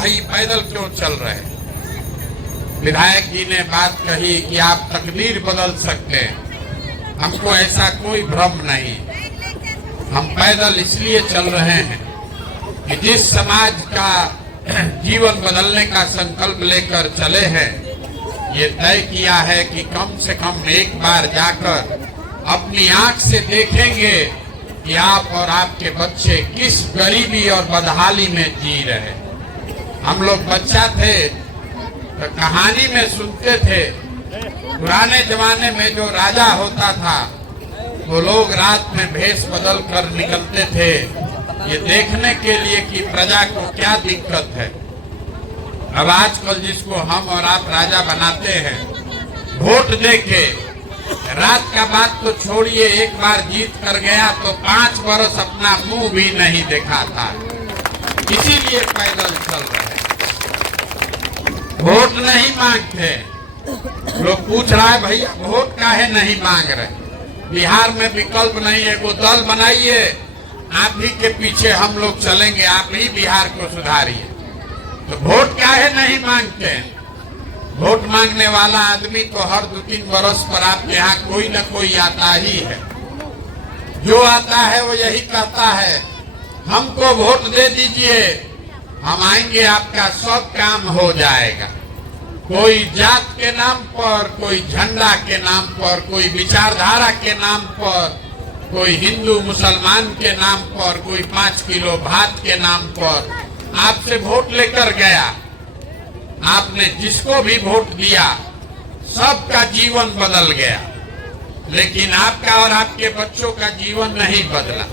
भाई पैदल क्यों चल रहे? विधायक जी ने बात कही कि आप तकदीर बदल सकते हैं। हमको ऐसा कोई भ्रम नहीं। हम पैदल इसलिए चल रहे हैं कि जिस समाज का जीवन बदलने का संकल्प लेकर चले हैं, ये तय किया है कि कम से कम एक बार जाकर अपनी आंख से देखेंगे कि आप और आपके बच्चे किस गरीबी और बदहाली में जी रहे। हम लोग बच्चा थे तो कहानी में सुनते थे, पुराने जमाने में जो राजा होता था वो लोग रात में भेष बदल कर निकलते थे ये देखने के लिए कि प्रजा को क्या दिक्कत है। अब आजकल जिसको हम और आप राजा बनाते हैं, वोट देके रात का बात तो छोड़िए, एक बार जीत कर गया तो 5 बरस अपना मुंह भी नहीं देखा था। इसीलिए पैदल चल रहे। वोट नहीं मांगते। लोग पूछ रहा है भैया वोट काहे नहीं मांग रहे? बिहार में विकल्प नहीं है, वो दल बनाइए, आप ही के पीछे हम लोग चलेंगे, आप ही बिहार को सुधारिए। तो वोट काहे नहीं मांगते? वोट मांगने वाला आदमी तो हर 2-3 बरस पर आपके यहाँ कोई न कोई आता ही है। जो आता है वो यही कहता है हमको वोट दे दीजिए, हम आएंगे, आपका सब काम हो जाएगा। कोई जात के नाम पर, कोई झंडा के नाम पर, कोई विचारधारा के नाम पर, कोई हिंदू मुसलमान के नाम पर, कोई 5 किलो भात के नाम पर आपसे वोट लेकर गया। आपने जिसको भी वोट दिया सबका जीवन बदल गया, लेकिन आपका और आपके बच्चों का जीवन नहीं बदला।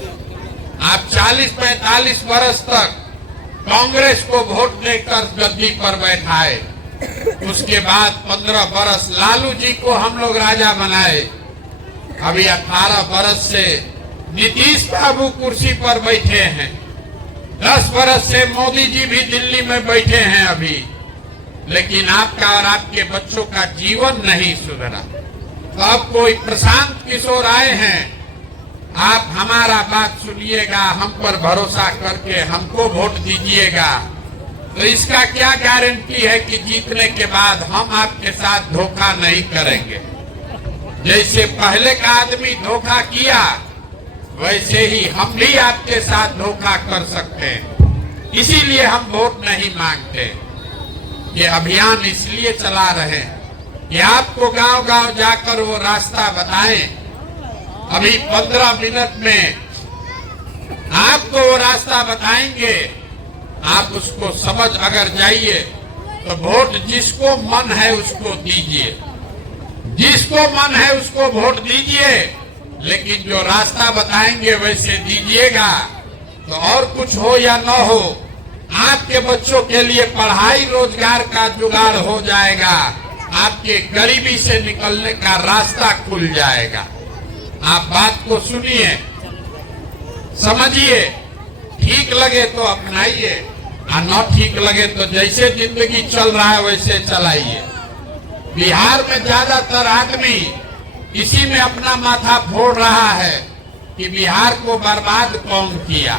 आप 40-45 बरस तक कांग्रेस को वोट देकर गद्दी पर बैठाए, उसके बाद 15 बरस लालू जी को हम लोग राजा बनाए। अभी 18 बरस से नीतीश बाबू कुर्सी पर बैठे हैं, 10 बरस से मोदी जी भी दिल्ली में बैठे हैं अभी, लेकिन आपका और आपके बच्चों का जीवन नहीं सुधरा। तो अब कोई प्रशांत किशोर आए हैं, आप हमारा बात सुनिएगा, हम पर भरोसा करके हमको वोट दीजिएगा, तो इसका क्या गारंटी है कि जीतने के बाद हम आपके साथ धोखा नहीं करेंगे? जैसे पहले का आदमी धोखा किया वैसे ही हम भी आपके साथ धोखा कर सकते हैं। इसीलिए हम वोट नहीं मांगते। ये अभियान इसलिए चला रहे कि आपको गांव-गांव जाकर वो रास्ता बताएं। अभी 15 मिनट में आपको वो रास्ता बताएंगे, आप उसको समझ अगर जाइए तो वोट जिसको मन है उसको दीजिए, जिसको मन है उसको वोट दीजिए, लेकिन जो रास्ता बताएंगे वैसे दीजिएगा। तो और कुछ हो या न हो, आपके बच्चों के लिए पढ़ाई रोजगार का जुगाड़ हो जाएगा, आपके गरीबी से निकलने का रास्ता खुल जाएगा। आप बात को सुनिए, समझिए, ठीक लगे तो अपनाइए और न ठीक लगे तो जैसे जिंदगी चल रहा है वैसे चलाइए। बिहार में ज्यादातर आदमी इसी में अपना माथा फोड़ रहा है कि बिहार को बर्बाद कौन किया।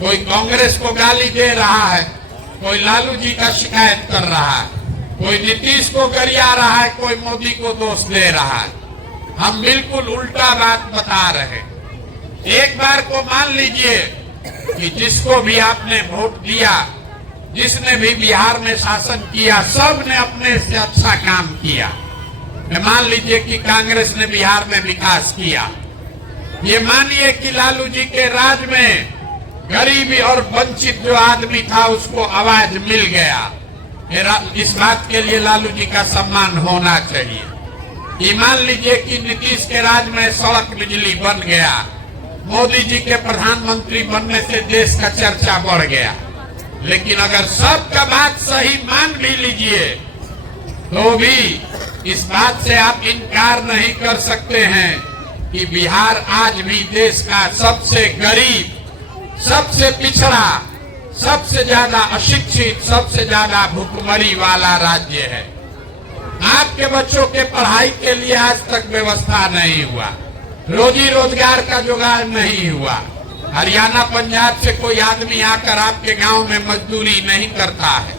कोई कांग्रेस को गाली दे रहा है, कोई लालू जी का शिकायत कर रहा है, कोई नीतीश को गरिया रहा है, कोई मोदी को दोष दे रहा है। हम बिल्कुल उल्टा बात बता रहे। एक बार को मान लीजिए कि जिसको भी आपने वोट दिया, जिसने भी बिहार में शासन किया, सब ने अपने से अच्छा काम किया। मान लीजिए कि कांग्रेस ने बिहार में विकास किया, ये मानिए कि लालू जी के राज में गरीबी और वंचित जो आदमी था उसको आवाज मिल गया। इस बात के लिए लालू जी का सम्मान होना चाहिए। ये मान लीजिए कि नीतीश के राज में सड़क बिजली बन गया, मोदी जी के प्रधानमंत्री बनने से देश का चर्चा बढ़ गया। लेकिन अगर सबका बात सही मान भी लीजिए तो भी इस बात से आप इनकार नहीं कर सकते हैं कि बिहार आज भी देश का सबसे गरीब, सबसे पिछड़ा, सबसे ज्यादा अशिक्षित, सबसे ज्यादा भुखमरी वाला राज्य है। आपके बच्चों के पढ़ाई के लिए आज तक व्यवस्था नहीं हुआ, रोजी रोजगार का जुगाड़ नहीं हुआ। हरियाणा पंजाब से कोई आदमी आकर आपके गांव में मजदूरी नहीं करता है।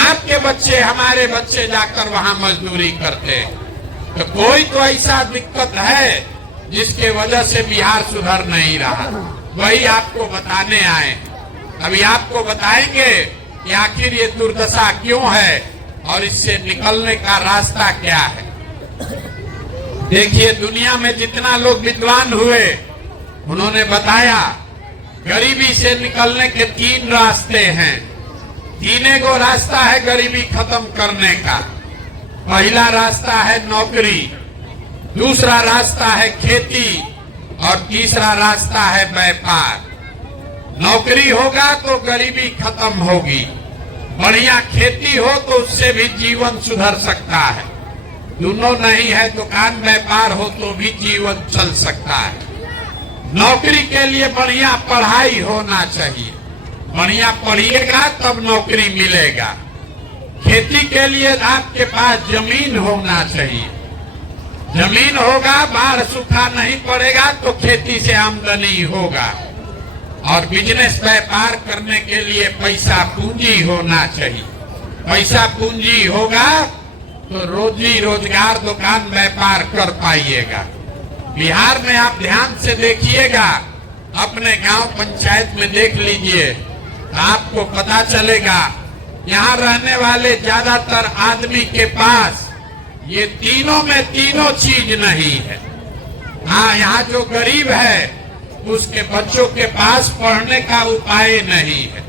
आपके बच्चे, हमारे बच्चे जाकर वहां मजदूरी करते हैं। तो कोई तो ऐसा दिक्कत है जिसके वजह से बिहार सुधर नहीं रहा, वही आपको बताने आए। अभी आपको बताएंगे कि आखिर ये दुर्दशा क्यों है और इससे निकलने का रास्ता क्या है। देखिए, दुनिया में जितना लोग विद्वान हुए उन्होंने बताया गरीबी से निकलने के 3 रास्ते हैं। तीने को रास्ता है गरीबी खत्म करने का। पहला रास्ता है नौकरी, दूसरा रास्ता है खेती और तीसरा रास्ता है व्यापार। नौकरी होगा तो गरीबी खत्म होगी, बढ़िया खेती हो तो उससे भी जीवन सुधर सकता है। दोनों नहीं है, दुकान व्यापार हो तो भी जीवन चल सकता है। नौकरी के लिए बढ़िया पढ़ाई होना चाहिए, बढ़िया पढ़िएगा तब नौकरी मिलेगा। खेती के लिए आपके पास जमीन होना चाहिए, जमीन होगा, बाढ़ सूखा नहीं पड़ेगा तो खेती से आमदनी होगा। और बिजनेस व्यापार करने के लिए पैसा पूंजी होना चाहिए, पैसा पूंजी होगा तो रोजी रोजगार दुकान व्यापार कर पाइएगा। बिहार में आप ध्यान से देखिएगा, अपने गांव पंचायत में देख लीजिए, आपको पता चलेगा यहाँ रहने वाले ज्यादातर आदमी के पास ये तीनों में तीनों चीज नहीं है। हाँ, यहाँ जो गरीब है उसके बच्चों के पास पढ़ने का उपाय नहीं है।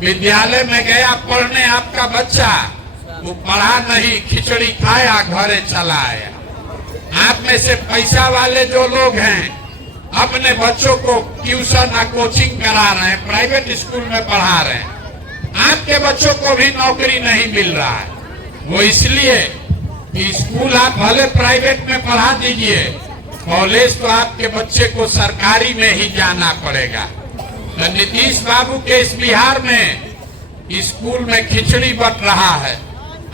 विद्यालय में गया पढ़ने आपका बच्चा, वो पढ़ा नहीं, खिचड़ी खाया, घरे चला आया। आप में से पैसा वाले जो लोग हैं अपने बच्चों को ट्यूशन और कोचिंग करा रहे हैं, प्राइवेट स्कूल में पढ़ा रहे हैं। आपके बच्चों को भी नौकरी नहीं मिल रहा है। वो इसलिए कि स्कूल आप भले प्राइवेट में पढ़ा दीजिए, कॉलेज तो आपके बच्चे को सरकारी में ही जाना पड़ेगा। तो नीतीश बाबू के इस बिहार में स्कूल में खिचड़ी बट रहा है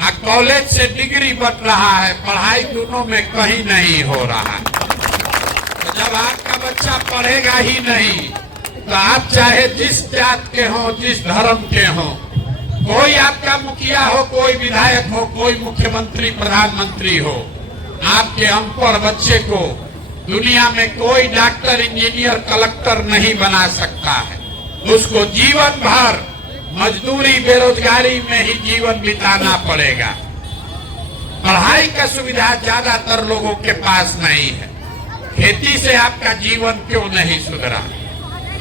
और कॉलेज से डिग्री बट रहा है, पढ़ाई दोनों में कहीं नहीं हो रहा है। तो जब आपका बच्चा पढ़ेगा ही नहीं तो आप चाहे जिस जात के हो, जिस धर्म के हो, कोई आपका मुखिया हो, कोई विधायक हो, कोई मुख्यमंत्री प्रधानमंत्री हो, आपके अनपढ़ बच्चे को दुनिया में कोई डॉक्टर, इंजीनियर, कलेक्टर नहीं बना सकता है। उसको जीवन भर मजदूरी, बेरोजगारी में ही जीवन बिताना पड़ेगा। पढ़ाई का सुविधा ज्यादातर लोगों के पास नहीं है। खेती से आपका जीवन क्यों नहीं सुधरा?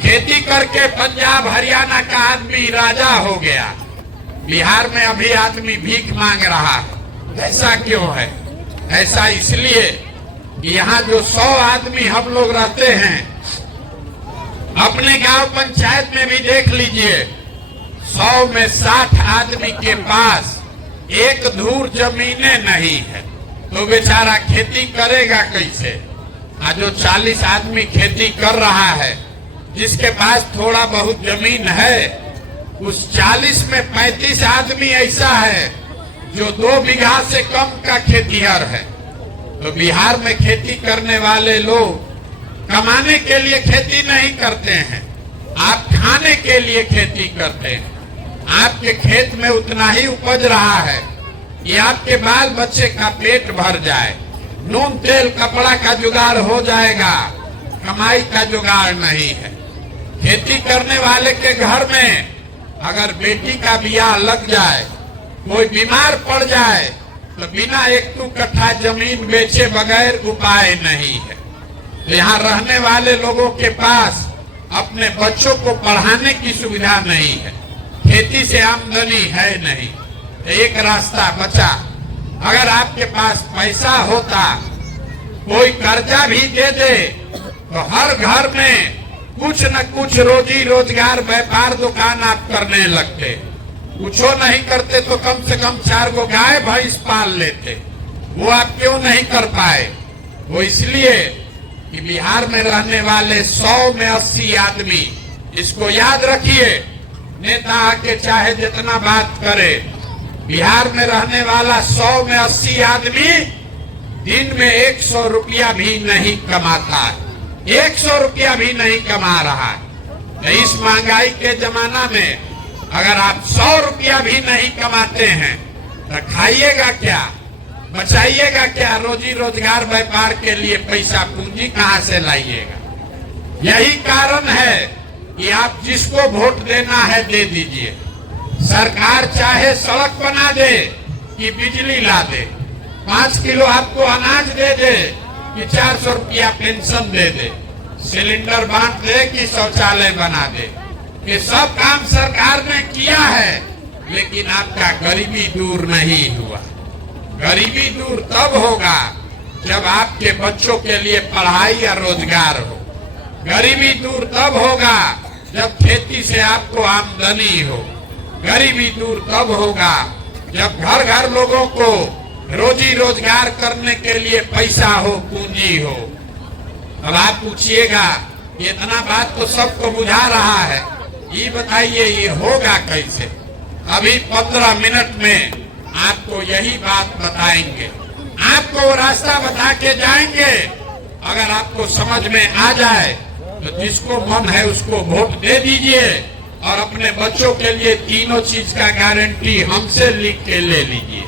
खेती करके पंजाब हरियाणा का आदमी राजा हो गया, बिहार में अभी आदमी भीख मांग रहा है। ऐसा क्यों है? ऐसा इसलिए कि यहाँ जो 100 आदमी हम लोग रहते हैं, अपने गांव पंचायत में भी देख लीजिए, 100 में 60 आदमी के पास एक धूर जमीनें नहीं है, तो बेचारा खेती करेगा कैसे? जो 40 आदमी खेती कर रहा है, जिसके पास थोड़ा बहुत जमीन है, उस 40 में 35 आदमी ऐसा है जो 2 बीघा से कम का खेतीहर है। तो बिहार में खेती करने वाले लोग कमाने के लिए खेती नहीं करते हैं, आप खाने के लिए खेती करते हैं। आपके खेत में उतना ही उपज रहा है कि आपके बाल बच्चे का पेट भर जाए, नून तेल कपड़ा का जुगाड़ हो जाएगा, कमाई का जुगाड़ नहीं है। खेती करने वाले के घर में अगर बेटी का ब्याह लग जाए, कोई बीमार पड़ जाए, तो बिना 1-2 कट्ठा जमीन बेचे बगैर उपाय नहीं है। तो यहाँ रहने वाले लोगों के पास अपने बच्चों को पढ़ाने की सुविधा नहीं है, खेती से आमदनी है नहीं। एक रास्ता बचा, अगर आपके पास पैसा होता, कोई कर्जा भी दे दे, तो हर घर में कुछ न कुछ रोजी रोजगार, व्यापार, दुकान आप करने लगते। कुछ नहीं करते तो कम से कम 4 गो गाय भैंस पाल लेते। वो आप क्यों नहीं कर पाए? वो इसलिए कि बिहार में रहने वाले 100 में 80 आदमी, इसको याद रखिए, नेता आके चाहे जितना बात करे, बिहार में रहने वाला 100 में 80 आदमी दिन में 100 रुपया भी नहीं कमाता है, 100 रुपया भी नहीं कमा रहा है। इस महंगाई के जमाना में अगर आप 100 रुपया भी नहीं कमाते हैं तो खाइएगा क्या, बचाइएगा क्या, रोजी रोजगार व्यापार के लिए पैसा पूंजी कहां से लाइएगा। यही कारण है कि आप जिसको वोट देना है दे दीजिए। सरकार चाहे सड़क बना दे कि बिजली ला दे, 5 किलो आपको अनाज दे दे कि 400 रुपया पेंशन दे दे, सिलेंडर बांट दे कि शौचालय बना दे, ये सब काम सरकार ने किया है, लेकिन आपका गरीबी दूर नहीं हुआ। गरीबी दूर तब होगा जब आपके बच्चों के लिए पढ़ाई या रोजगार हो। गरीबी दूर तब होगा जब खेती से आपको आमदनी हो। गरीबी दूर तब होगा जब घर घर लोगों को रोजी रोजगार करने के लिए पैसा हो, पूंजी हो। अब आप पूछिएगा इतना बात तो सबको बुझा रहा है, ये बताइए ये होगा कैसे। अभी 15 मिनट में आपको यही बात बताएंगे, आपको वो रास्ता बता के जाएंगे। अगर आपको समझ में आ जाए तो जिसको मन है उसको वोट दे दीजिए और अपने बच्चों के लिए तीनों चीज का गारंटी हमसे लिख के ले लीजिए।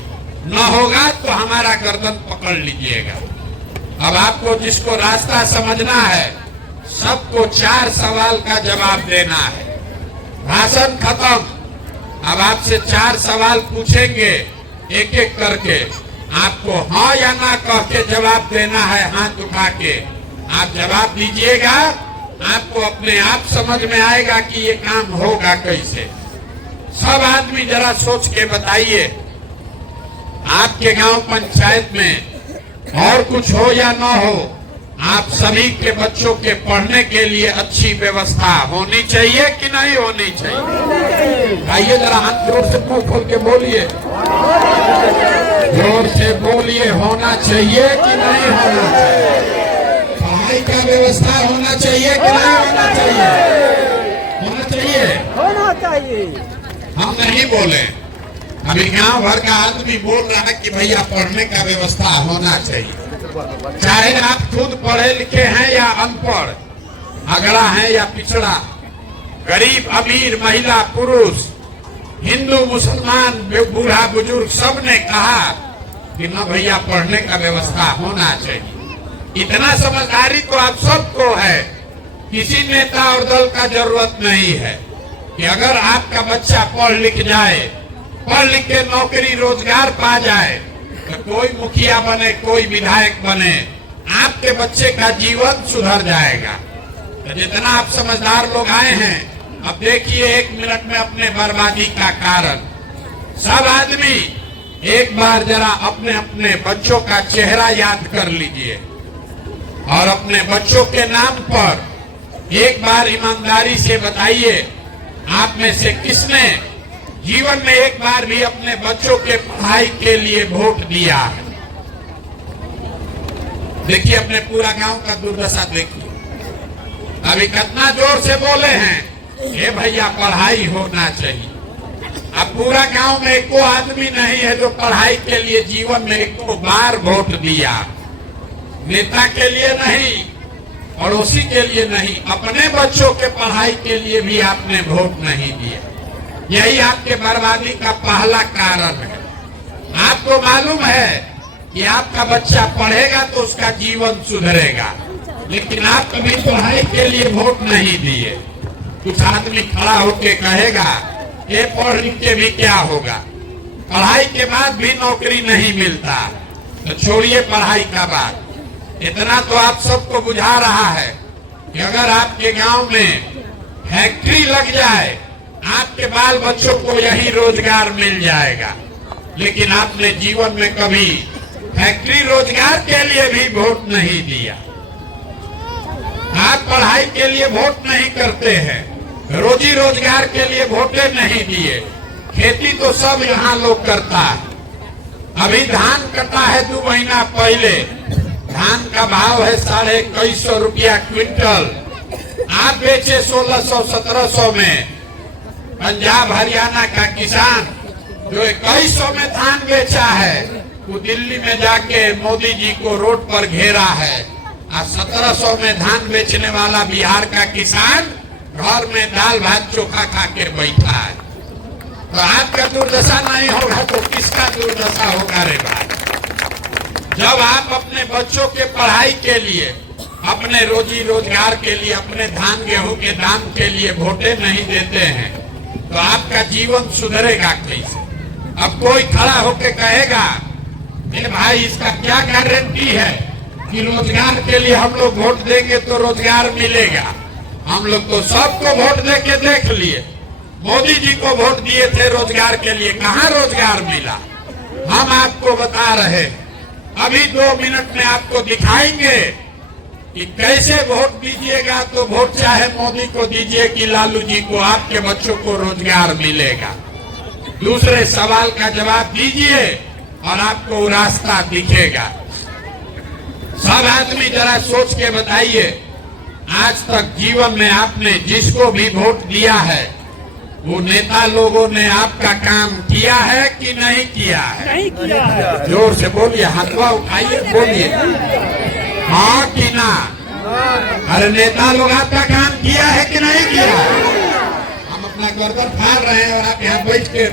न होगा तो हमारा गर्दन पकड़ लीजिएगा। अब आपको जिसको रास्ता समझना है सबको 4 सवाल का जवाब देना है। भाषण खत्म। अब आपसे 4 सवाल पूछेंगे एक एक करके, आपको हाँ या ना कह के जवाब देना है, हाथ उठा के आप जवाब दीजिएगा। आपको अपने आप समझ में आएगा कि ये काम होगा कैसे। सब आदमी जरा सोच के बताइए, आपके गांव पंचायत में और कुछ हो या ना हो, आप सभी के बच्चों के पढ़ने के लिए अच्छी व्यवस्था होनी चाहिए कि नहीं होनी चाहिए? आइए जरा हाथ जोर से मुंह खोल के बोलिए, जोर से बोलिए, होना चाहिए कि नहीं होना चाहिए? पढ़ाई का व्यवस्था होना चाहिए कि नहीं होना चाहिए? होना चाहिए, होना चाहिए। हम नहीं बोले, अभी गांव भर का आदमी बोल रहा है कि भैया पढ़ने का व्यवस्था होना चाहिए। चाहे आप खुद पढ़े लिखे हैं या अनपढ़, अगड़ा है या पिछड़ा, गरीब अमीर, महिला पुरुष, हिंदू मुसलमान, बूढ़ा बुजुर्ग, सब ने कहा कि ना भैया पढ़ने का व्यवस्था होना चाहिए। इतना समझदारी तो आप सबको है, किसी नेता और दल का जरूरत नहीं है कि अगर आपका बच्चा पढ़ लिख जाए, पढ़ लिख के नौकरी रोजगार पा जाए तो कोई मुखिया बने, कोई विधायक बने, आपके बच्चे का जीवन सुधर जाएगा। तो जितना आप समझदार लोग आए हैं, अब देखिए 1 मिनट में अपने बर्बादी का कारण। सब आदमी एक बार जरा अपने अपने बच्चों का चेहरा याद कर लीजिए और अपने बच्चों के नाम पर एक बार ईमानदारी से बताइए, आप में से किसने जीवन में एक बार भी अपने बच्चों के पढ़ाई के लिए वोट दिया है? देखिए अपने पूरा गांव का दुर्दशा देखिए। अभी कितना जोर से बोले हैं ये भैया पढ़ाई होना चाहिए। अब पूरा गांव में एको आदमी नहीं है जो पढ़ाई के लिए जीवन में एको बार वोट दिया। नेता के लिए नहीं, पड़ोसी के लिए नहीं, अपने बच्चों के पढ़ाई के लिए भी आपने वोट नहीं दिया। यही आपके बर्बादी का पहला कारण है। आपको मालूम है कि आपका बच्चा पढ़ेगा तो उसका जीवन सुधरेगा, लेकिन आप कभी पढ़ाई के लिए वोट नहीं दिए। कुछ आदमी खड़ा होके कहेगा ये पढ़ लिख के भी क्या होगा, पढ़ाई के बाद भी नौकरी नहीं मिलता। तो छोड़िए पढ़ाई का बात, इतना तो आप सबको बुझा रहा है कि अगर आपके गांव में फैक्ट्री लग जाए, आपके बाल बच्चों को यही रोजगार मिल जाएगा। लेकिन आपने जीवन में कभी फैक्ट्री रोजगार के लिए भी वोट नहीं दिया। आप पढ़ाई के लिए वोट नहीं करते हैं, रोजी रोजगार के लिए वोटे नहीं दिए। खेती तो सब यहाँ लोग करता है। अभी धान कटा है 2 महीना पहले, धान का भाव है 2150 रुपया क्विंटल। आप बेचे 1600-1700 में। पंजाब हरियाणा का किसान जो 2100 में धान बेचा है, वो दिल्ली में जाके मोदी जी को रोड पर घेरा है। और 1700 में धान बेचने वाला बिहार का किसान घर में दाल भात चोखा खा के बैठा है। तो आपका दुर्दशा नहीं होगा तो किसका दुर्दशा होगा रे भाई? जब आप अपने बच्चों के पढ़ाई के लिए, अपने रोजी रोजगार के लिए, अपने धान गेहूं के दाम के लिए वोटें नहीं देते हैं तो आपका जीवन सुधरेगा कैसे? अब कोई खड़ा होकर कहेगा कि भाई इसका क्या गारंटी है कि रोजगार के लिए हम लोग वोट देंगे तो रोजगार मिलेगा? हम लोग तो सबको वोट दे के देख लिए। मोदी जी को वोट दिए थे रोजगार के लिए, कहाँ रोजगार मिला? हम आपको बता रहे, अभी 2 मिनट में आपको दिखाएंगे कि कैसे वोट दीजिएगा। तो वोट चाहे मोदी को दीजिए कि लालू जी को, आपके बच्चों को रोजगार मिलेगा। दूसरे सवाल का जवाब दीजिए और आपको वो रास्ता दिखेगा। सब आदमी जरा सोच के बताइए, आज तक जीवन में आपने जिसको भी वोट दिया है वो नेता लोगों ने आपका काम किया है कि नहीं किया है? नहीं किया है। जोर से बोलिए, हाथवा उठाइए, बोलिए हाँ कि ना। अरे नेता लोग आपका काम किया है कि नहीं किया है? हम अपना गर्दन फाड़ रहे हैं और आप यहाँ बैठ के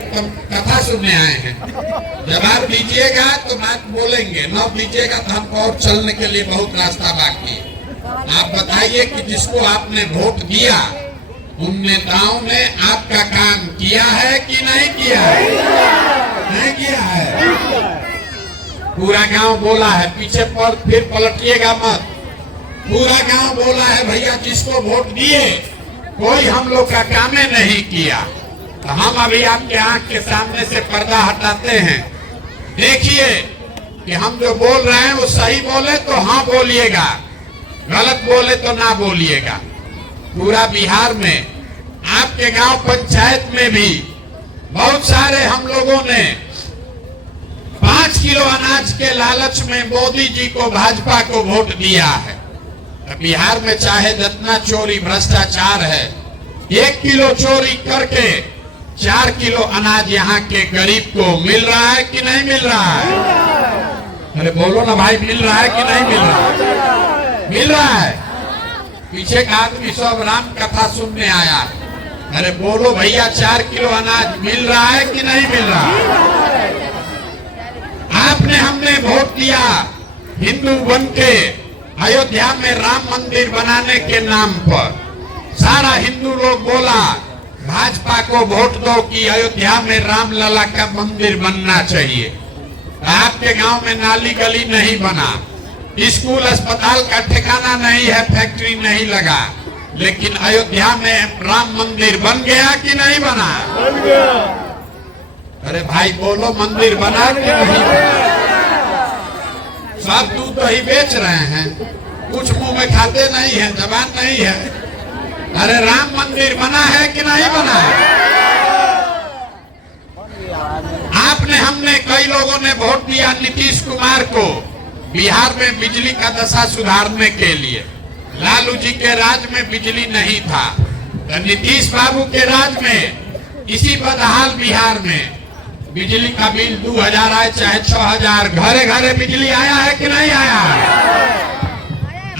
कथा सुनने आए हैं। जवाब दीजिएगा तो बात बोलेंगे, न दीजिएगा तो हमको और चलने के लिए बहुत रास्ता बाकी है। आप बताइए कि जिसको आपने वोट दिया उन नेताओं ने आपका काम किया है कि नहीं किया है? नहीं किया है। पूरा गांव बोला है, पीछे पर फिर पलटिएगा मत। पूरा गांव बोला है भैया जिसको वोट दिए कोई हम लोग का काम नहीं किया। तो हम अभी आपके आंख के सामने से पर्दा हटाते हैं। देखिए कि हम जो बोल रहे हैं वो सही बोले तो हाँ बोलिएगा, गलत बोले तो ना बोलिएगा। पूरा बिहार में आपके गांव पंचायत में भी बहुत सारे हम लोगों ने 5 किलो अनाज के लालच में मोदी जी को, भाजपा को वोट दिया है। तो बिहार में चाहे जितना चोरी भ्रष्टाचार है, 1 किलो चोरी करके 4 किलो अनाज यहाँ के गरीब को मिल रहा है कि नहीं मिल रहा है? अरे बोलो ना भाई, मिल रहा है कि नहीं मिल रहा है? मिल रहा है। पीछे का आदमी सब राम कथा सुनने आया। अरे बोलो भैया, 4 किलो अनाज मिल रहा है कि नहीं मिल रहा है? आपने हमने वोट दिया हिंदू बन के अयोध्या में राम मंदिर बनाने के नाम पर। सारा हिंदू लोग बोला भाजपा को वोट दो कि अयोध्या में राम लला का मंदिर बनना चाहिए। आपके गांव में नाली गली नहीं बना, स्कूल अस्पताल का ठिकाना नहीं है, फैक्ट्री नहीं लगा, लेकिन अयोध्या में राम मंदिर बन गया कि नहीं बना? बन गया। अरे भाई बोलो, मंदिर बना कि नहीं बना? सब दूध दही बेच रहे हैं, कुछ मुंह में खाते नहीं है, जबान नहीं है। अरे राम मंदिर बना है कि नहीं बना है? आपने हमने कई लोगों ने वोट दिया नीतीश कुमार को बिहार में बिजली का दशा सुधारने के लिए। लालू जी के राज में बिजली नहीं था, तो नीतीश बाबू के राज में इसी बदहाल बिहार में बिजली का बिल 2000 आए चाहे 6000, घरे घरे बिजली आया है कि नहीं आया?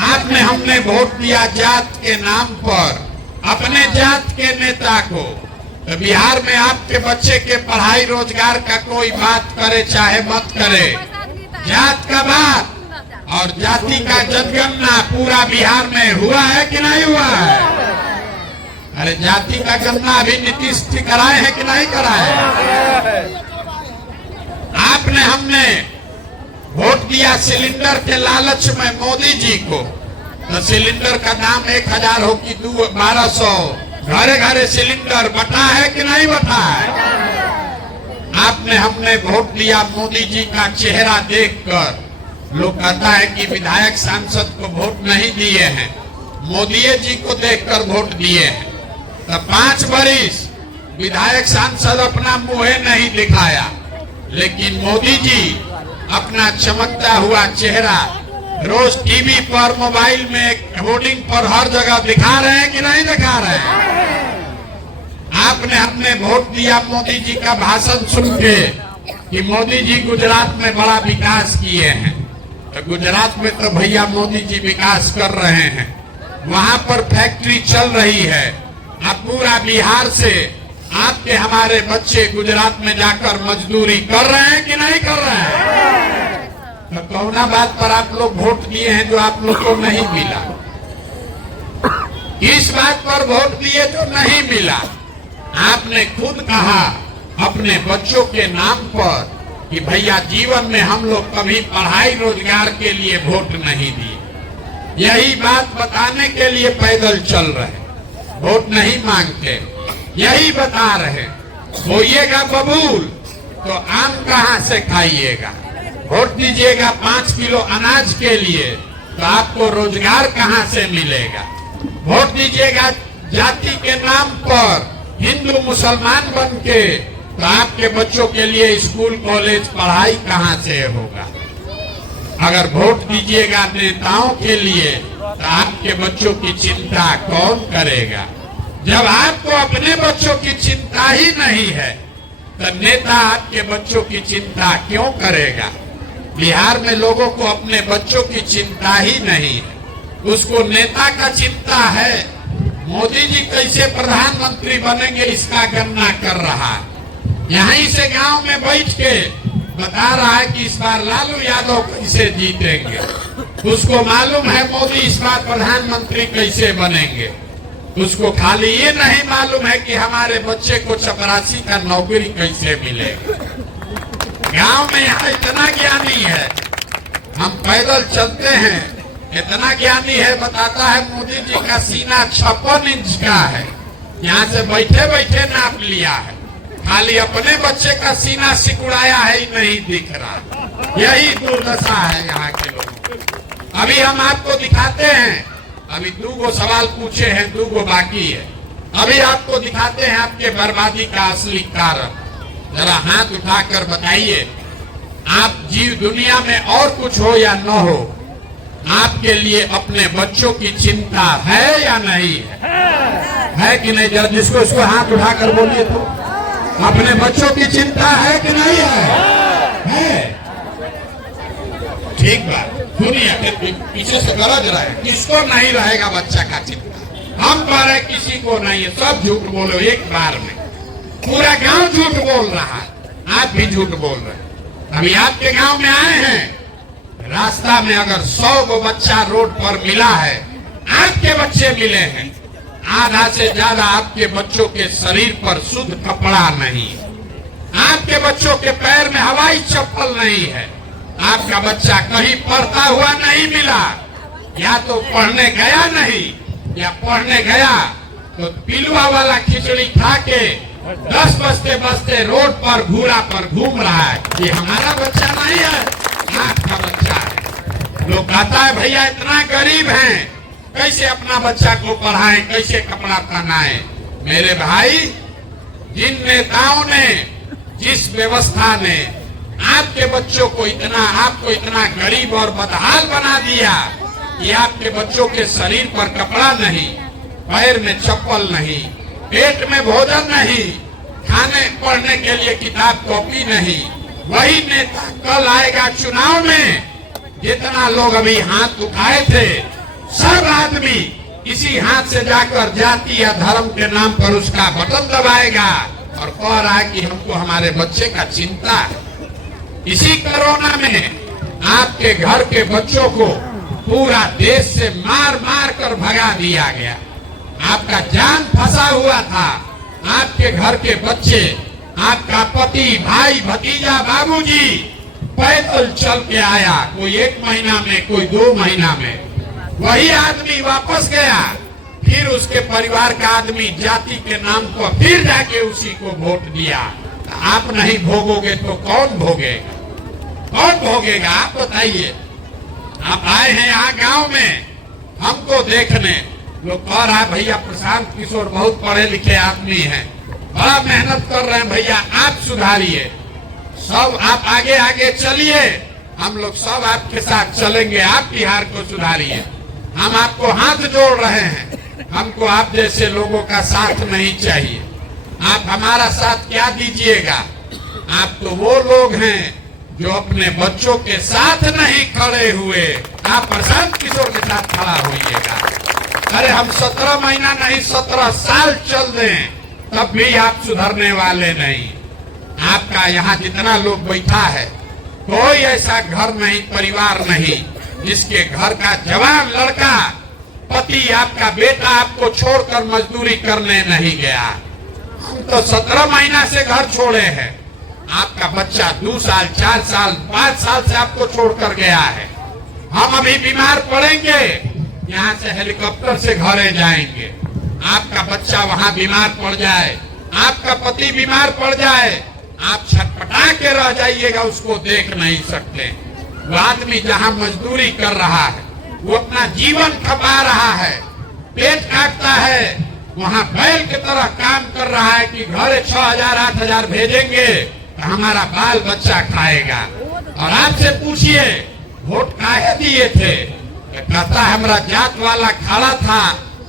आपने हमने वोट दिया जात के नाम पर अपने जात के नेता को। तो बिहार में आपके बच्चे के पढ़ाई रोजगार का कोई बात करे चाहे मत करे, जात का बात और जाति का जनगणना पूरा बिहार में हुआ है कि नहीं हुआ है? अरे जाति का गणना अभी नीतीश जी कराए हैं कि नहीं कराए? आपने हमने वोट दिया सिलेंडर के लालच में मोदी जी को। तो सिलेंडर का दाम 1000 हो कि 1200, घरे घरे सिलेंडर बटा है कि नहीं बटा है? आपने हमने वोट दिया मोदी जी का चेहरा देखकर। लोग कहता है कि विधायक सांसद को वोट नहीं दिए हैं, मोदी जी को देखकर वोट दिए हैं। तो 5 बरिस विधायक सांसद अपना मुंह नहीं दिखाया, लेकिन मोदी जी अपना चमकता हुआ चेहरा रोज टीवी पर, मोबाइल में, होर्डिंग पर हर जगह दिखा रहे हैं कि नहीं दिखा रहे हैं? आपने हमने वोट दिया मोदी जी का भाषण सुन के कि मोदी जी गुजरात में बड़ा विकास किए हैं। तो गुजरात में तो भैया मोदी जी विकास कर रहे हैं, वहां पर फैक्ट्री चल रही है। अब पूरा बिहार से आपके हमारे बच्चे गुजरात में जाकर मजदूरी कर रहे हैं कि नहीं कर रहे हैं? तो कौना बात पर आप लोग वोट दिए हैं जो आप लोग को नहीं मिला? इस बात पर वोट दिए जो नहीं मिला। आपने खुद कहा अपने बच्चों के नाम पर कि भैया जीवन में हम लोग कभी पढ़ाई रोजगार के लिए वोट नहीं दिए। यही बात बताने के लिए पैदल चल रहे, वोट नहीं मांगते, यही बता रहे। होइएगा बबूल तो आम कहाँ से खाइएगा? वोट दीजिएगा 5 किलो अनाज के लिए तो आपको रोजगार कहाँ से मिलेगा? वोट दीजिएगा जाति के नाम पर हिंदू मुसलमान बन के तो आपके बच्चों के लिए स्कूल कॉलेज पढ़ाई कहाँ से होगा? अगर वोट दीजिएगा नेताओं के लिए तो आपके बच्चों की चिंता कौन करेगा? जब आपको अपने बच्चों की चिंता ही नहीं है तो नेता आपके बच्चों की चिंता क्यों करेगा? बिहार में लोगों को अपने बच्चों की चिंता ही नहीं है, उसको नेता का चिंता है। मोदी जी कैसे प्रधानमंत्री बनेंगे इसका गणना कर रहा है। यहीं से गांव में बैठ के बता रहा है कि इस बार लालू यादव कैसे जीतेंगे। उसको मालूम है मोदी इस बार प्रधानमंत्री कैसे बनेंगे। उसको खाली ये नहीं मालूम है कि हमारे बच्चे को चपरासी का नौकरी कैसे मिलेगा। गांव में यहाँ इतना ज्ञानी है, हम पैदल चलते हैं, इतना ज्ञानी है, बताता है मोदी जी का सीना 56 इंच का है, यहाँ से बैठे बैठे नाप लिया है, खाली अपने बच्चे का सीना सिकुड़ाया है ही नहीं दिख रहा। यही दुर्दशा है यहाँ के लोगों। अभी हम आपको दिखाते हैं, अभी 2 सवाल पूछे हैं, 2 बाकी है। अभी आपको दिखाते हैं आपके बर्बादी का असली कारण। जरा हाथ उठाकर बताइए, आप जीव दुनिया में और कुछ हो या न हो, आपके लिए अपने बच्चों की चिंता है या नहीं है कि नहीं? जरा जिसको इसको हाथ उठाकर बोलिए तो, अपने बच्चों की चिंता है कि नहीं है? ठीक बात सुनिए, पीछे से गरज रहा है, किसको नहीं रहेगा बच्चा का चिंता? हम कह रहे किसी को नहीं है, सब झूठ बोलो एक बार में। पूरा गांव झूठ बोल रहा है, आप भी झूठ बोल रहे हैं। अभी आपके गांव में आए हैं, रास्ता में अगर 100 को बच्चा रोड पर मिला है, आपके बच्चे मिले हैं, आधा से ज्यादा आपके बच्चों के शरीर पर शुद्ध कपड़ा नहीं है, आपके बच्चों के पैर में हवाई चप्पल नहीं है, आपका बच्चा कहीं पढ़ता हुआ नहीं मिला, या तो पढ़ने गया नहीं, या पढ़ने गया तो पिलुआ वाला खिचड़ी खा के 10 बजते बजते रोड पर घूरा पर घूम रहा है। ये हमारा बच्चा नहीं है, आपका बच्चा है। लोग कहता है भैया इतना गरीब हैं, कैसे अपना बच्चा को पढ़ाएं, कैसे कपड़ा पहनाएं? मेरे भाई, जिन नेताओं ने, जिस व्यवस्था ने आपके बच्चों को इतना, आपको इतना गरीब और बदहाल बना दिया कि आपके बच्चों के शरीर पर कपड़ा नहीं, पैर में चप्पल नहीं, पेट में भोजन नहीं, खाने पढ़ने के लिए किताब कॉपी नहीं, वही नेता कल आएगा चुनाव में। जितना लोग अभी हाथ उठाए थे, सब आदमी इसी हाथ से जाकर जाति या धर्म के नाम पर उसका बटन दबाएगा और कह रहा है कि हमको हमारे बच्चे का चिंता है। इसी कोरोना में आपके घर के बच्चों को पूरा देश से मार मार कर भगा दिया गया। आपका जान फंसा हुआ था, आपके घर के बच्चे, आपका पति, भाई, भतीजा, बाबूजी पैदल चल के आया, कोई 1 महीना में, कोई 2 महीना में, वही आदमी वापस गया, फिर उसके परिवार का आदमी जाति के नाम पर फिर जाके उसी को वोट दिया। आप नहीं भोगोगे तो कौन भोगेगा? कौन भोगेगा आप बताइए। आप आए हैं यहाँ गांव में हमको देखने, लोग कह रहा है भैया प्रशांत किशोर बहुत पढ़े लिखे आदमी हैं, बड़ा मेहनत कर रहे हैं, भैया आप सुधारिए, सब आप आगे आगे चलिए, हम लोग सब आपके साथ चलेंगे, आप बिहार को सुधारिए। हम आपको हाथ जोड़ रहे हैं, हमको आप जैसे लोगों का साथ नहीं चाहिए। आप हमारा साथ क्या दीजिएगा? आप तो वो लोग हैं जो अपने बच्चों के साथ नहीं खड़े हुए, आप प्रशांत किशोर के साथ खड़ा होइएगा। अरे हम 17 महीना नहीं 17 साल चल दें, तब भी आप सुधरने वाले नहीं। आपका यहाँ जितना लोग बैठा है, कोई ऐसा घर नहीं, परिवार नहीं जिसके घर का जवान लड़का, पति, आपका बेटा आपको छोड़कर मजदूरी करने नहीं गया। हम तो 17 महीना से घर छोड़े हैं। आपका बच्चा 2 साल, 4 साल, 5 साल से आपको छोड़कर गया है। हम अभी बीमार पड़ेंगे, यहाँ से हेलीकॉप्टर से घरे जाएंगे। आपका बच्चा वहां बीमार पड़ जाए, आपका पति बीमार पड़ जाए, आप छटपटा के रह जाइएगा, उसको देख नहीं सकते। वो आदमी जहां मजदूरी कर रहा है, वो अपना जीवन खपा रहा है, पेट काटता है, वहां बैल की तरह काम कर रहा है कि घरे 6,000 8,000 भेजेंगे तो हमारा बाल बच्चा खाएगा। और आपसे पूछिए वोट काहे दिए थे? कहता है हमारा जात वाला खड़ा था,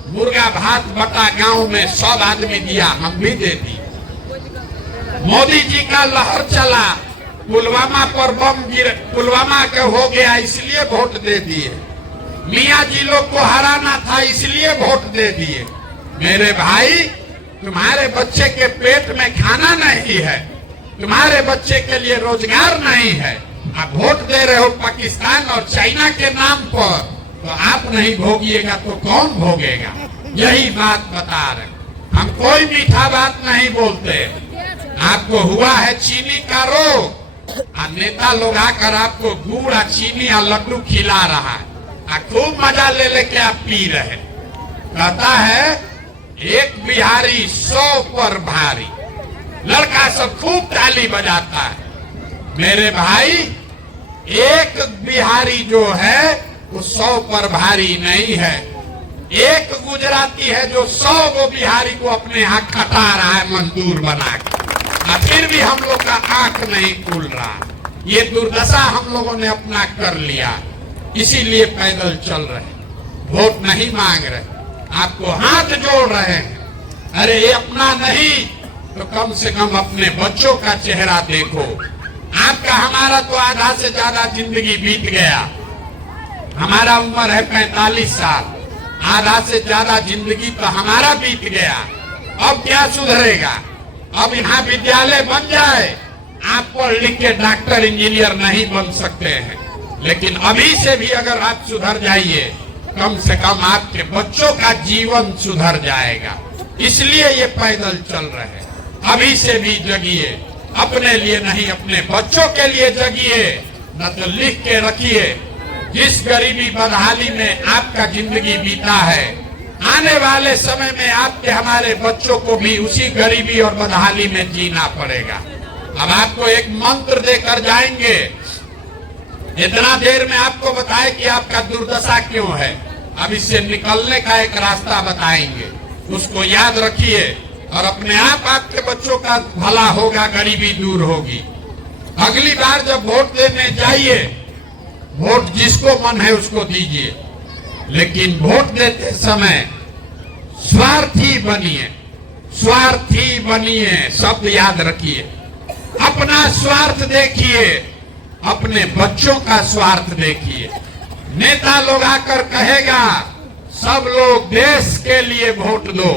मुर्गा भात बटा गांव में 100 आदमी दिया, हम भी दे दी। मोदी जी का लहर चला, पुलवामा पर बम गिरे, पुलवामा के हो गया इसलिए वोट दे दिए। मियाँ जी लोग को हराना था इसलिए वोट दे दिए। मेरे भाई, तुम्हारे बच्चे के पेट में खाना नहीं है, तुम्हारे बच्चे के लिए रोजगार नहीं है, आप वोट दे रहे हो पाकिस्तान और चाइना के नाम पर, तो आप नहीं भोगिएगा तो कौन भोगेगा? यही बात बता रहे। हम कोई मीठा बात नहीं बोलते। आपको हुआ है चीनी का रोग, नेता लोग आकर आपको गुड़ और चीनी और लड्डू खिला रहा है, खूब मजा ले लेके आप पी रहे। कहता है एक बिहारी 100 पर भारी, लड़का सब खूब ताली बजाता है। मेरे भाई, एक बिहारी जो है वो 100 पर भारी नहीं है। एक गुजराती है जो 100 गो बिहारी को अपने यहाँ खटा रहा है मजदूर बना के, और फिर भी हम लोग का आंख नहीं खुल रहा। ये दुर्दशा हम लोगों ने अपना कर लिया, इसीलिए पैदल चल रहे, वोट नहीं मांग रहे, आपको हाथ जोड़ रहे हैं। अरे ये अपना नहीं तो कम से कम अपने बच्चों का चेहरा देखो। आपका हमारा तो आधा से ज्यादा जिंदगी बीत गया। हमारा उम्र है 45 साल, आधा से ज्यादा जिंदगी तो हमारा बीत गया। अब क्या सुधरेगा? अब यहाँ विद्यालय बन जाए, आप पढ़ लिख के डॉक्टर इंजीनियर नहीं बन सकते हैं, लेकिन अभी से भी अगर आप सुधर जाइए, कम से कम आपके बच्चों का जीवन सुधर जाएगा। इसलिए ये पैदल चल रहे हैं। अभी से भी जगिए, अपने लिए नहीं अपने बच्चों के लिए जगिए। न तो लिख के रखिए, जिस गरीबी बदहाली में आपका जिंदगी बीता है, आने वाले समय में आपके हमारे बच्चों को भी उसी गरीबी और बदहाली में जीना पड़ेगा। अब आपको एक मंत्र देकर जाएंगे, इतना देर में आपको बताए कि आपका दुर्दशा क्यों है। अब इससे निकलने का एक रास्ता बताएंगे, उसको याद रखिए और अपने आप आपके बच्चों का भला होगा, गरीबी दूर होगी। अगली बार जब वोट देने जाइए, वोट जिसको मन है उसको दीजिए, लेकिन वोट देते समय स्वार्थी बनिए, स्वार्थी बनिए, शब्द याद रखिए। अपना स्वार्थ देखिए, अपने बच्चों का स्वार्थ देखिए। नेता लोग आकर कहेगा सब लोग देश के लिए वोट दो,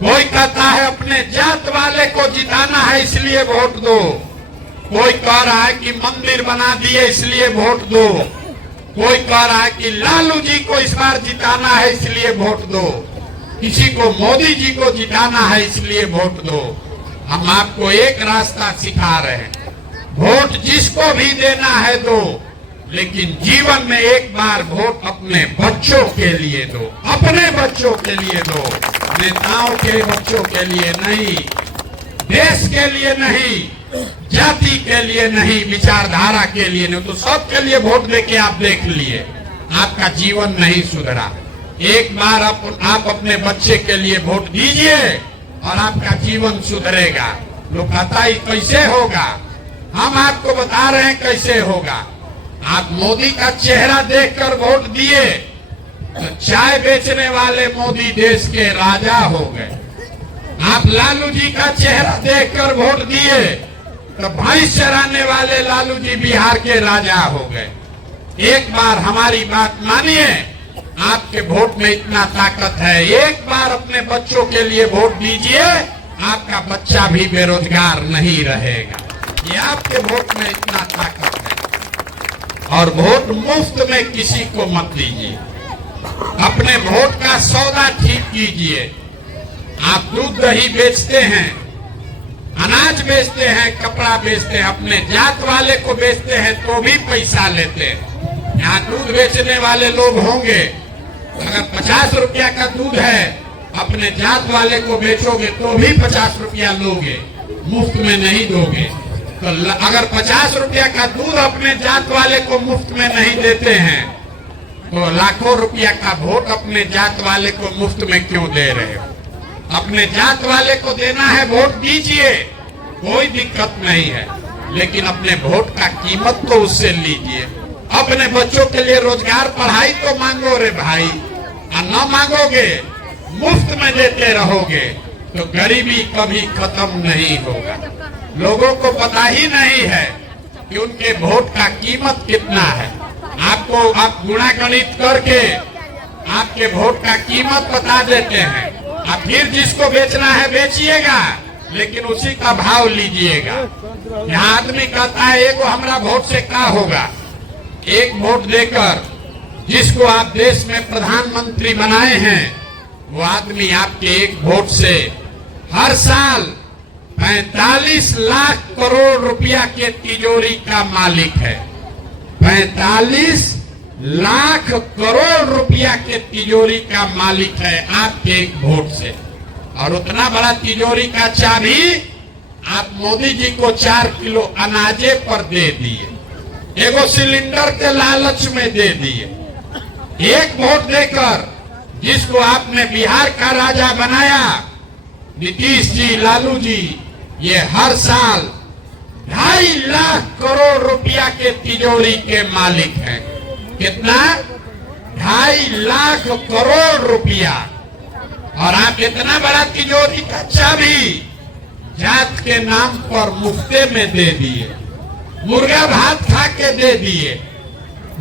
कोई कहता है अपने जात वाले को जिताना है इसलिए वोट दो, कोई कह रहा है कि मंदिर बना दिए इसलिए वोट दो, कोई कह रहा है कि लालू जी को इस बार जिताना है इसलिए वोट दो, किसी को मोदी जी को जिताना है इसलिए वोट दो। हम आपको एक रास्ता सिखा रहे हैं, वोट जिसको भी देना है दो, लेकिन जीवन में एक बार वोट अपने बच्चों के लिए दो, अपने बच्चों के लिए दो, नेताओं के बच्चों के लिए नहीं, देश के लिए नहीं, जाति के लिए नहीं, विचारधारा के लिए नहीं। तो सबके लिए वोट देके आप देख लिए, आपका जीवन नहीं सुधरा। एक बार आप अपने बच्चे के लिए वोट दीजिए और आपका जीवन सुधरेगा। लोग कहता है कैसे होगा, हम आपको बता रहे हैं कैसे होगा। आप मोदी का चेहरा देखकर वोट दिए तो चाय बेचने वाले मोदी देश के राजा हो गए। आप लालू जी का चेहरा देखकर वोट दिए तो भैंस चराने वाले लालू जी बिहार के राजा हो गए। एक बार हमारी बात मानिए, आपके वोट में इतना ताकत है। एक बार अपने बच्चों के लिए वोट दीजिए, आपका बच्चा भी बेरोजगार नहीं रहेगा। ये आपके वोट में इतना ताकत है। और वोट मुफ्त में किसी को मत दीजिए। अपने वोट का सौदा ठीक कीजिए। आप दूध दही बेचते हैं, अनाज बेचते हैं, कपड़ा बेचते हैं, अपने जात वाले को बेचते हैं तो भी पैसा लेते हैं। यहाँ दूध बेचने वाले लोग होंगे, अगर 50 रुपया का दूध है अपने जात वाले को बेचोगे तो भी 50 रुपया लोगे, मुफ्त में नहीं दोगे। तो अगर 50 रुपया का दूध अपने जात वाले को मुफ्त में नहीं देते हैं तो लाखों रुपया का वोट अपने जात वाले को मुफ्त में क्यों दे रहे हो? अपने जात वाले को देना है, वोट दीजिए, कोई दिक्कत नहीं है, लेकिन अपने वोट का कीमत तो उससे लीजिए। अपने बच्चों के लिए रोजगार, पढ़ाई तो मांगो रे भाई, और न मांगोगे मुफ्त में देते रहोगे तो गरीबी कभी खत्म नहीं होगा। लोगों को पता ही नहीं है कि उनके वोट का कीमत कितना है। आपको आप गुणा गणित करके आपके वोट का कीमत बता देते हैं। आप फिर जिसको बेचना है बेचिएगा, लेकिन उसी का भाव लीजिएगा। यहाँ आदमी कहता है एगो हमारा वोट से क्या होगा। एक वोट देकर जिसको आप देश में प्रधानमंत्री बनाए हैं, वो आदमी आपके एक वोट से हर साल 45 लाख करोड़ रुपया के तिजोरी का मालिक है। 45 लाख करोड़ रुपया के तिजोरी का मालिक है आपके एक वोट से। और उतना बड़ा तिजोरी का चाबी आप मोदी जी को 4 किलो अनाजे पर दे दिए, एगो सिलेंडर के लालच में दे दिए। एक वोट देकर जिसको आपने बिहार का राजा बनाया, नीतीश जी, लालू जी, ये हर साल 2.5 लाख करोड़ रुपया के तिजोरी के मालिक हैं। कितना? 2.5 लाख करोड़ रुपया। और आप इतना बड़ा तिजोरी का चाबी जात के नाम पर मुफ्ते में दे दिए, मुर्गा भात खा के दे दिए,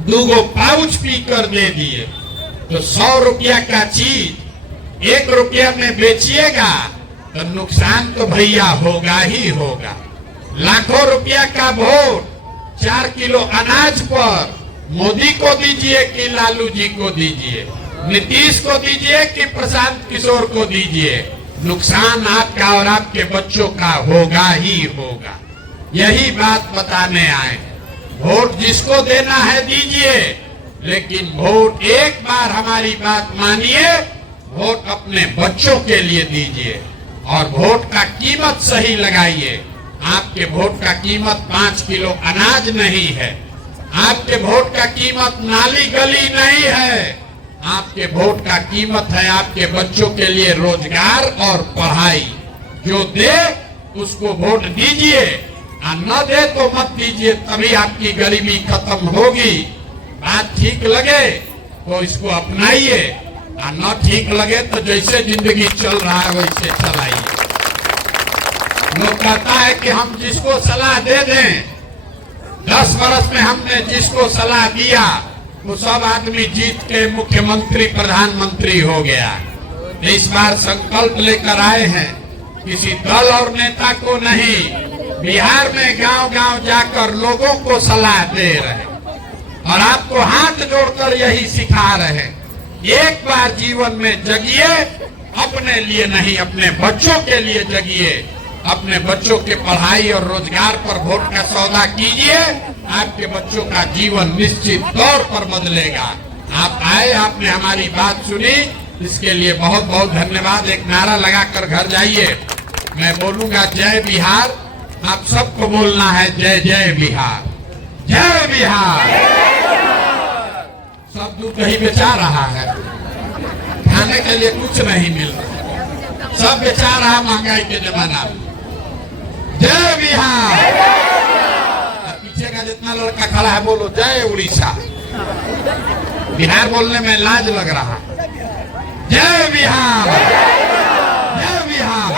2 पाउच पीकर दे दिए। तो 100 रुपया का चीज 1 रुपया में बेचिएगा तो नुकसान तो भैया होगा ही होगा। लाखों रुपया का वोट 4 किलो अनाज पर मोदी को दीजिए कि लालू जी को दीजिए, नीतीश को दीजिए कि प्रशांत किशोर को दीजिए, नुकसान आपका और आपके बच्चों का होगा ही होगा। यही बात बताने आए। वोट जिसको देना है दीजिए, लेकिन वोट एक बार हमारी बात मानिए, वोट अपने बच्चों के लिए दीजिए और वोट का कीमत सही लगाइए। आपके वोट का कीमत 5 किलो अनाज नहीं है, आपके वोट का कीमत नाली गली नहीं है, आपके वोट का कीमत है आपके बच्चों के लिए रोजगार और पढ़ाई। जो दे उसको वोट दीजिए, और न दे तो मत दीजिए, तभी आपकी गरीबी खत्म होगी। बात ठीक लगे तो इसको अपनाइए, और न ठीक लगे तो जैसे जिंदगी चल रहा है वैसे चलाइए। लोग कहता है कि हम जिसको सलाह दे दें, 10 वर्ष में हमने जिसको सलाह दिया वो सब आदमी जीत के मुख्यमंत्री प्रधानमंत्री हो गया। इस बार संकल्प लेकर आए हैं, किसी दल और नेता को नहीं, बिहार में गांव-गांव जाकर लोगों को सलाह दे रहे हैं और आपको हाथ जोड़कर यही सिखा रहे हैं। एक बार जीवन में जगिए, अपने लिए नहीं अपने बच्चों के लिए जगिए। अपने बच्चों के पढ़ाई और रोजगार पर वोट का सौदा कीजिए, आपके बच्चों का जीवन निश्चित तौर पर बदलेगा। आप आए, आपने हमारी बात सुनी, इसके लिए बहुत बहुत धन्यवाद। एक नारा लगाकर घर जाइए। मैं बोलूंगा जय बिहार, आप सबको बोलना है जय जय बिहार, जय बिहार। सब दूध दही बेचा रहा है, खाने के लिए कुछ नहीं मिल रहा, सब बेचा रहा महंगाई के जमाना में। जय बिहार। पीछे का जितना लड़का खड़ा है बोलो जय उड़ीसा। बिहार बोलने में लाज लग रहा। जय बिहार, जय बिहार।